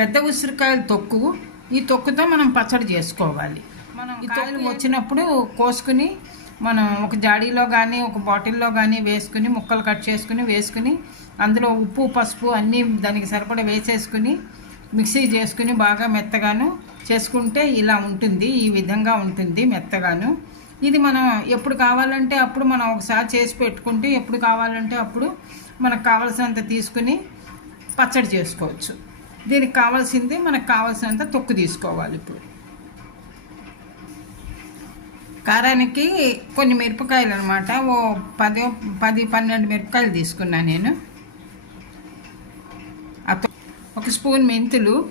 పెద్ద ఉసిరికాయల తొక్కు ఈ తొక్కుతో మనం పచ్చడి చేసుకోవాలి. మనం ఈ తొక్కు వచ్చినప్పుడు కోసుకుని మనం ఒక జాడీలో కానీ ఒక బాటిల్లో కానీ వేసుకుని ముక్కలు కట్ చేసుకుని వేసుకుని అందులో ఉప్పు పసుపు అన్నీ దానికి సరిపడా వేసేసుకుని మిక్సీ చేసుకుని బాగా మెత్తగాను చేసుకుంటే ఇలా ఉంటుంది ఈ విధంగా ఉంటుంది మెత్తగాను. ఇది మనం ఎప్పుడు కావాలంటే అప్పుడు మనం ఒకసారి చేసి పెట్టుకుంటే ఎప్పుడు కావాలంటే అప్పుడు మనకు కావాల్సినంత తీసుకుని పచ్చడి చేసుకోవచ్చు. దీనికి కావాల్సింది మనకు కావాల్సినంత తొక్కు తీసుకోవాలి ఇప్పుడు. కారానికి కొన్ని మిరపకాయలు అనమాట ఓ పది పది పన్నెండు మిరపకాయలు తీసుకున్నాను నేను. ఒక స్పూన్ మెంతులు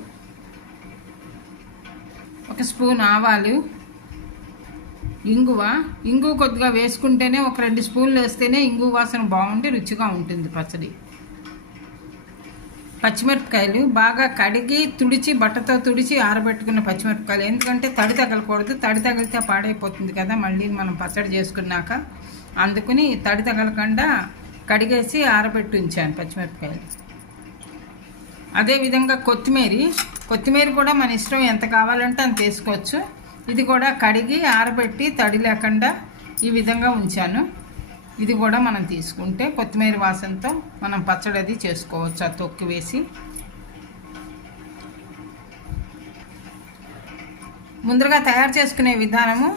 ఒక స్పూన్ ఆవాలు ఇంగువ. ఇంగువ కొద్దిగా వేసుకుంటేనే ఒక రెండు స్పూన్లు వేస్తేనే ఇంగువ వాసన బాగుంటే రుచిగా ఉంటుంది పచ్చడి. పచ్చిమిరపకాయలు బాగా కడిగి తుడిచి బట్టతో తుడిచి ఆరబెట్టుకున్న పచ్చిమిరపకాయలు. ఎందుకంటే తడి తగలకూడదు. తడి తగిలితే పాడైపోతుంది కదా. మళ్ళీ మనం పచ్చడి చేసుకున్నాక అందుకుని తడి తగలకుండా కడిగేసి ఆరబెట్టి ఉంచాను పచ్చిమిరపకాయలు. అదేవిధంగా కొత్తిమీర. కొత్తిమీర కూడా మన ఇష్టం ఎంత కావాలంటే అంత వేసుకోవచ్చు. ఇది కూడా కడిగి ఆరబెట్టి తడి లేకుండా ఈ విధంగా ఉంచాను. ఇది కూడా మనం తీసుకుంటే కొత్తిమీర వాసనతో మనం పచ్చడి అది చేసుకోవచ్చు ఆ తొక్కు వేసి. ముందరగా తయారు చేసుకునే విధానము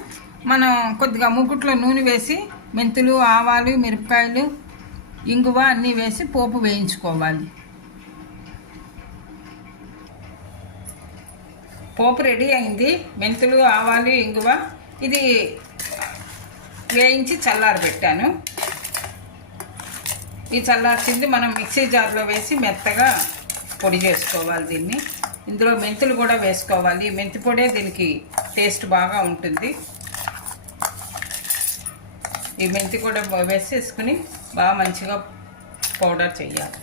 మనం కొద్దిగా ముగ్గుట్లో నూనె వేసి మెంతులు ఆవాలు మిరపకాయలు ఇంగువ అన్నీ వేసి పోపు వేయించుకోవాలి. పోపు రెడీ అయింది. మెంతులు ఆవాలు ఇంగువ ఇది వేయించి చల్లారబెట్టాను. ఈ చల్లార్చింది మనం మిక్సీ జార్లో వేసి మెత్తగా పొడి చేసుకోవాలి దీన్ని. ఇందులో మెంతులు కూడా వేసుకోవాలి. మెంతి పొడే దీనికి టేస్ట్ బాగా ఉంటుంది. ఈ మెంతి కూడా వేసేసుకుని బాగా మంచిగా పౌడర్ చేయాలి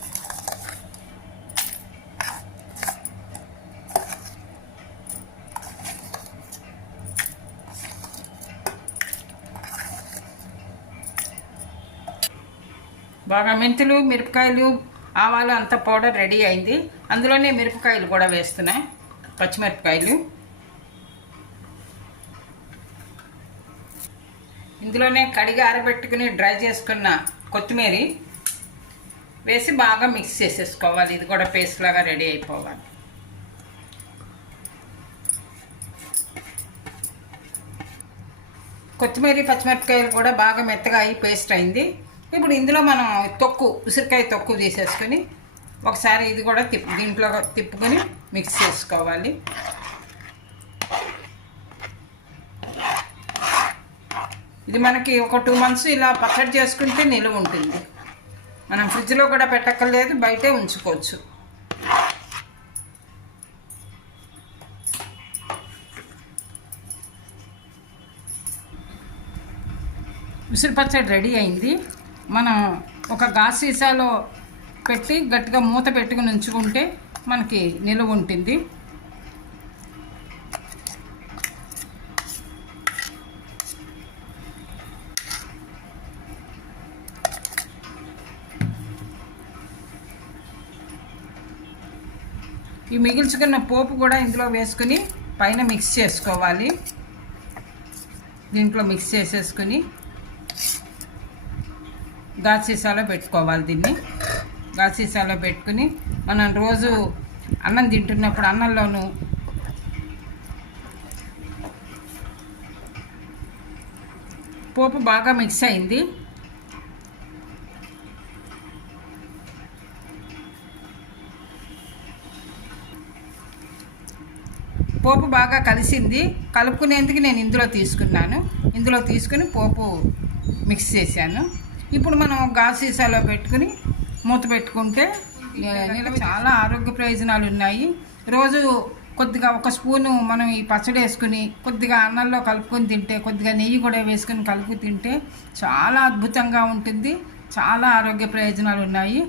బాగా మెంతులు మిరపకాయలు ఆవాలు అంత పౌడర్ రెడీ అయింది. అందులోనే మిరపకాయలు కూడా వేస్తున్నా పచ్చిమిరపకాయలు. ఇందులోనే కడిగి ఆరబెట్టుకుని డ్రై చేసుకున్న కొత్తిమీర వేసి బాగా మిక్స్ చేసేసుకోవాలి. ఇది కూడా పేస్ట్ లాగా రెడీ అయిపోవాలి. కొత్తిమీర పచ్చిమిరపకాయలు కూడా బాగా మెత్తగా అయి పేస్ట్ అయింది. ఇప్పుడు ఇందులో మనం తొక్కు ఉసిరికాయ తొక్కు తీసేసుకొని ఒకసారి ఇది కూడా తిప్పు దీంట్లో తిప్పుకొని మిక్స్ చేసుకోవాలి. ఇది మనకి ఒక టూ మంత్స్ ఇలా పచ్చడి చేసుకుంటే నిలువ ఉంటుంది. మనం ఫ్రిడ్జ్లో కూడా పెట్టక్కర్లేదు బయటే ఉంచుకోవచ్చు. ఉసిరి పచ్చడి రెడీ అయింది. మనం ఒక గాజు సీసాలో పెట్టి గట్టిగా మూత పెట్టుకుని ఉంచుకుంటే మనకి నిలువ ఉంటుంది. ఈ మిగిల్చుకున్న పోపు కూడా ఇందులో వేసుకుని పైన మిక్స్ చేసుకోవాలి. దీంట్లో మిక్స్ చేసేసుకుని గాజు సీసాలో పెట్టుకోవాలి దీన్ని. గాజు సీసాలో పెట్టుకుని మనం రోజు అన్నం తింటున్నప్పుడు అన్నంలోను పోపు బాగా మిక్స్ అయింది. పోపు బాగా కలిసింది. కలుపుకునేందుకు నేను ఇందులో తీసుకున్నాను. ఇందులో తీసుకుని పోపు మిక్స్ చేశాను. ఇప్పుడు మనం గాజు సీసాలో పెట్టుకుని మూత పెట్టుకుంటే చాలా ఆరోగ్య ప్రయోజనాలు ఉన్నాయి. రోజు కొద్దిగా ఒక స్పూను మనం ఈ పచ్చడి వేసుకుని కొద్దిగా అన్నంలో కలుపుకొని తింటే కొద్దిగా నెయ్యి కూడా వేసుకుని కలుపు తింటే చాలా అద్భుతంగా ఉంటుంది. చాలా ఆరోగ్య ప్రయోజనాలు ఉన్నాయి.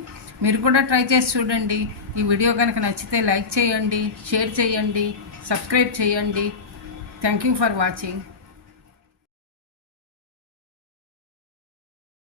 మీరు కూడా ట్రై చేసి చూడండి. ఈ వీడియో కనుక నచ్చితే లైక్ చేయండి షేర్ చేయండి సబ్స్క్రైబ్ చేయండి. Thank you for watching.